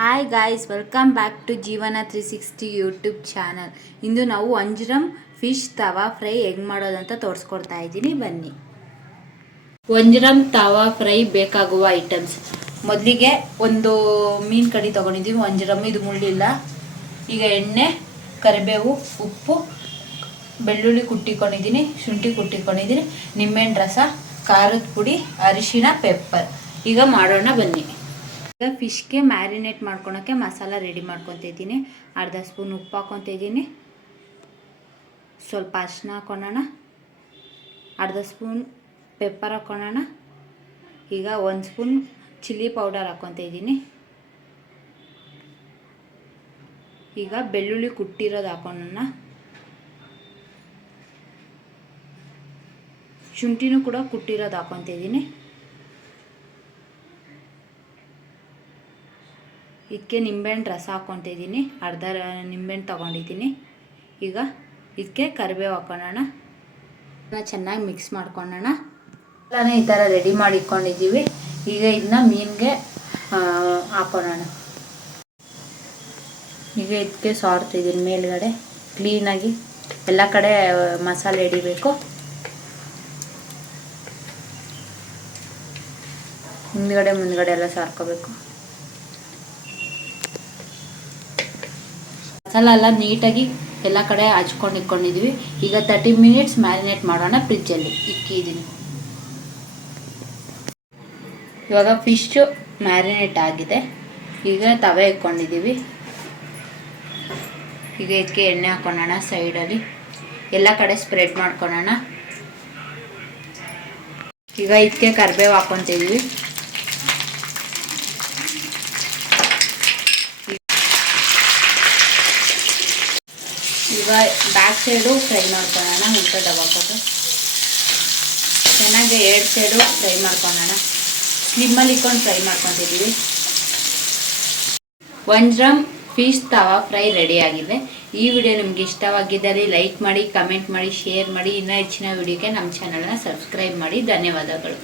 Hi guys, welcome back to Jeevana 360 YouTube channel. ಇಂದು ನಾವು ವಂಜರಂ fish ತವಾ fry ಹೆಂಗೆ ಮಾಡೋದಂತ ತೋರಿಸ್ಕೊಡ್ತಾ ಇದ್ದೀನಿ, ಬನ್ನಿ. ವಂಜರಂ ತವಾ ಫ್ರೈ ಬೇಕಾಗುವ ಐಟಮ್ಸ್: ಮೊದಲಿಗೆ ಒಂದು ಮೀನು ಕಡಿ ತೊಗೊಂಡಿದ್ದೀವಿ. ವಂಜರಂ ಇದು ಮುಳ್ಳಿಲ್ಲ. ಈಗ ಎಣ್ಣೆ, ಕರಿಬೇವು, ಉಪ್ಪು, ಬೆಳ್ಳುಳ್ಳಿ ಕುಟ್ಟಿಕೊಂಡಿದ್ದೀನಿ, ಶುಂಠಿ ಕುಟ್ಟಿಕೊಂಡಿದ್ದೀನಿ, ನಿಂಬೆಹಣ್ಣು ರಸ, ಖಾರದ ಪುಡಿ, ಅರಿಶಿಣ, ಪೆಪ್ಪರ್. ಈಗ ಮಾಡೋಣ ಬನ್ನಿ. ಈಗ ಫಿಶ್ಗೆ ಮ್ಯಾರಿನೇಟ್ ಮಾಡ್ಕೊಳಕ್ಕೆ ಮಸಾಲ ರೆಡಿ ಮಾಡ್ಕೊತಿದ್ದೀನಿ. ಅರ್ಧ ಸ್ಪೂನ್ ಉಪ್ಪು ಹಾಕ್ಕೊತಿದ್ದೀನಿ, ಸ್ವಲ್ಪ ಅರಿಶಿನ ಹಾಕ್ಕೊಳ್ಳೋಣ, ಅರ್ಧ ಸ್ಪೂನ್ ಪೆಪ್ಪರ್ ಹಾಕ್ಕೊಳ್ಳೋಣ. ಈಗ 1 ಸ್ಪೂನ್ ಚಿಲ್ಲಿ ಪೌಡರ್ ಹಾಕ್ಕೊತಿದ್ದೀನಿ. ಈಗ ಬೆಳ್ಳುಳ್ಳಿ ಕುಟ್ಟಿರೋದು ಹಾಕ್ಕೊಳ್ಳೋಣ. ಶುಂಠಿನೂ ಕೂಡ ಕುಟ್ಟಿರೋದು ಹಾಕ್ಕೊತಿದ್ದೀನಿ. ಇದಕ್ಕೆ ನಿಂಬೆಹಣ್ಣು ರಸ ಹಾಕ್ಕೊತಿದ್ದೀನಿ. ಅರ್ಧ ನಿಂಬೆಹಣ್ಣು ತೊಗೊಂಡಿದ್ದೀನಿ. ಈಗ ಇದಕ್ಕೆ ಕರಿಬೇವು ಹಾಕ್ಕೊಳ್ಳೋಣ. ಚೆನ್ನಾಗಿ ಮಿಕ್ಸ್ ಮಾಡ್ಕೊಳ್ಳೋಣ. ಎಲ್ಲನೇ ಈ ಥರ ರೆಡಿ ಮಾಡಿ ಇಟ್ಕೊಂಡಿದ್ದೀವಿ. ಈಗ ಇದನ್ನ ಮೀನಿಗೆ ಹಾಕ್ಕೊಳ್ಳೋಣ. ಈಗ ಇದಕ್ಕೆ ಸಾರ್ತಿದ್ದೀನಿ ಮೇಲ್ಗಡೆ ಕ್ಲೀನಾಗಿ. ಎಲ್ಲ ಕಡೆ ಮಸಾಲೆ ಹಿಡಿಬೇಕು. ಹಿಂದ್ಗಡೆ ಮುಂದ್ಗಡೆ ಎಲ್ಲ ಸಾರ್ಕೋಬೇಕು. ಮಸಾಲ ಎಲ್ಲ ನೀಟಾಗಿ ಎಲ್ಲ ಕಡೆ ಹಚ್ಕೊಂಡು ಇಟ್ಕೊಂಡಿದ್ದೀವಿ. ಈಗ 30 ಮಿನಿಟ್ಸ್ ಮ್ಯಾರಿನೇಟ್ ಮಾಡೋಣ ಫ್ರಿಜ್ಜಲ್ಲಿ ಇಕ್ಕಿದ್ದೀನಿ. ಇವಾಗ ಫಿಶ್ಶು ಮ್ಯಾರಿನೇಟ್ ಆಗಿದೆ. ಈಗ ತವೆ ಇಟ್ಕೊಂಡಿದ್ದೀವಿ. ಈಗ ಇದಕ್ಕೆ ಎಣ್ಣೆ ಹಾಕ್ಕೊಳ್ಳೋಣ. ಸೈಡಲ್ಲಿ ಎಲ್ಲ ಕಡೆ ಸ್ಪ್ರೆಡ್ ಮಾಡ್ಕೊಳ್ಳೋಣ. ಈಗ ಇದಕ್ಕೆ ಕರಿಬೇವು ಹಾಕ್ಕೊತಿದ್ದೀವಿ. ಈಗ ಬ್ಯಾಕ್ ಸೈಡು ಫ್ರೈ ಮಾಡ್ಕೊಳ್ಳೋಣ. ಉಲ್ಟಾ ದಬಾಕ್ಬಿಟ್ಟು ಚೆನ್ನಾಗಿ 2 ಸೈಡು ಫ್ರೈ ಮಾಡ್ಕೊಳ್ಳೋಣ. ಸ್ಲಿಮ್ಮಲ್ಲಿ ಇಟ್ಕೊಂಡು ಫ್ರೈ ಮಾಡ್ಕೊತಿದ್ದೀವಿ. ವಂಜರಂ ಫಿಶ್ ತವಾ ಫ್ರೈ ರೆಡಿಯಾಗಿದೆ. ಈ ವಿಡಿಯೋ ನಿಮ್ಗೆ ಇಷ್ಟವಾಗಿದ್ದಲ್ಲಿ ಲೈಕ್ ಮಾಡಿ, ಕಮೆಂಟ್ ಮಾಡಿ, ಶೇರ್ ಮಾಡಿ. ಇನ್ನೂ ಹೆಚ್ಚಿನ ವಿಡಿಯೋಗೆ ನಮ್ಮ ಚಾನಲ್ನ ಸಬ್ಸ್ಕ್ರೈಬ್ ಮಾಡಿ. ಧನ್ಯವಾದಗಳು.